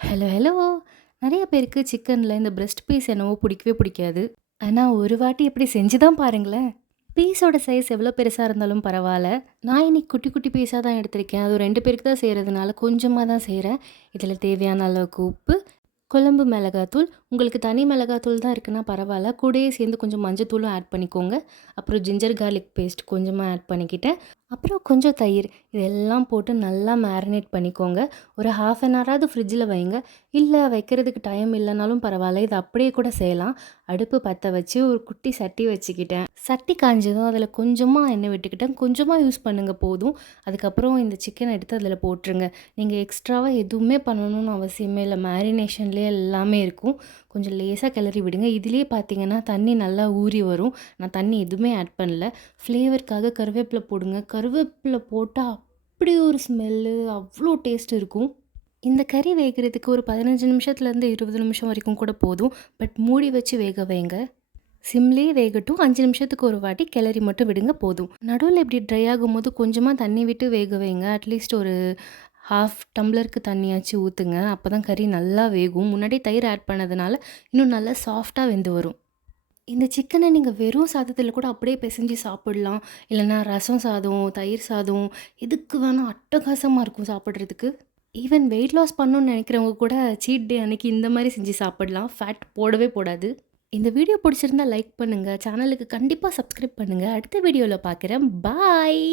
Hello, hello. நெறைய பேருக்கு சிக்கன்ல இந்த பிரெஸ்ட் பீஸ் என்னவோ பிடிக்கவே பிடிக்காது. ஆனா, ஒரு வாட்டி இப்படி செஞ்சு தான் பாருங்களேன். பீஸோட சைஸ் எவ்வளோ பெருசா இருந்தாலும் பரவால்ல. நான் இன்னைக்கு குட்டி, குட்டி பீஸா தான் எடுத்திருக்கேன். அதுவும் 2 பேருக்கு தான் செய்றதுனால கொஞ்சமா தான் செய்றேன். இதில தேவையான அளவுக்கு உப்பு, குழம்பு மிளகாத்தூள், உங்களுக்கு தனி மிளகாத்தூள் தான் இருக்குன்னா பரவால்ல. கூடயே சேர்ந்து கொஞ்சம் மஞ்சத்தூளும் ஆட் பண்ணிக்கோங்க. அப்புறம் ஜிஞ்சர் கார்லிக் பேஸ்ட் கொஞ்சமா ஆட் பண்ணிக்கிட்டேன். அப்புறம் கொஞ்சம் தயிர். இதெல்லாம் போட்டு நல்லா மேரினேட் பண்ணிக்கோங்க. ஒரு 1/2 அன் ஹவராவது ஃப்ரிட்ஜில வைங்க. இல்ல வைக்கிறதுக்கு டைம் இல்லனாலும் பரவால்ல. இத அப்படியே கூட செய்யலாம். அடுப்பு பத்த வச்சு ஒரு குட்டி சட்டி வச்சுக்கிட்டேன். சட்டி காஞ்சதும் அதில கொஞ்சமா எண்ணெய் விட்டுக்கிட்டேன். கொஞ்சமா யூஸ் பண்ணுங்க போதும். அதுக்கப்புறம் இந்த சிக்கன எடுத்து அதில போட்டுருங்க. நீங்க எக்ஸ்ட்ராவா எதுவுமே பண்ணணும்னு அவசியமே இல்ல. மேரினேஷன்லேயே எல்லாமே இருக்கும். கொஞ்சம் லேசா கிளறி விடுங்க. இதிலேயே பார்த்தீங்கன்னா, தண்ணி நல்லா ஊறி வரும். நான் தண்ணி எதுவுமே ஆட் பண்ணல. ஃப்ளேவருக்காக கருவேப்பில போடுங்க. கருவேப்பில போட்டா அப்படி ஒரு ஸ்மெல்லு, அவ்ளோ டேஸ்ட் இருக்கும். இந்த கறி வேகிறதுக்கு ஒரு 15 நிமிஷத்துலேருந்து 20 நிமிஷம் வரைக்கும் கூட போதும். பட் மூடி வச்சு வேக வைங்க. சிம்லயே வேகட்டும். 5 நிமிஷத்துக்கு ஒரு வாட்டி கிளறி மட்டும் விடுங்க போதும். நடுவுல இப்படி ட்ரை ஆகும்போது கொஞ்சமா தண்ணி விட்டு வேக வைங்க. அட்லீஸ்ட் ஒரு 1/2 டம்ளருக்கு தண்ணியாச்சும் ஊத்துங்க. அப்பதான் கறி நல்லா வேகும். முன்னாடியே தயிர் ஆட் பண்ணதுனால இன்னும் நல்லா சாஃப்ட்டா வெந்து வரும். இந்த சிக்கன நீங்க வெறும் சாதத்தில கூட அப்படியே பெசஞ்சு சாப்பிடலாம். இல்லன்னா ரசம் சாதம், தயிர் சாதம் எதுக்கு வேணா அட்டகாசமா இருக்கும் சாப்பிடுறதுக்கு. ஈவன் வெயிட் லாஸ் பண்ணணும்னு நெனைக்கிறவங்க கூட சீட் டே அன்னைக்கு இந்த மாரி செஞ்சு சாப்பிடலாம். ஃபேட் போடவே போடாது. இந்த வீடியோ பிடிச்சிருந்தா லைக் பண்ணுங்க. சேனலுக்கு கண்டிப்பா சப்ஸ்கிரைப் பண்ணுங்க. அடுத்த வீடியோல பார்க்குறேன். பாய்.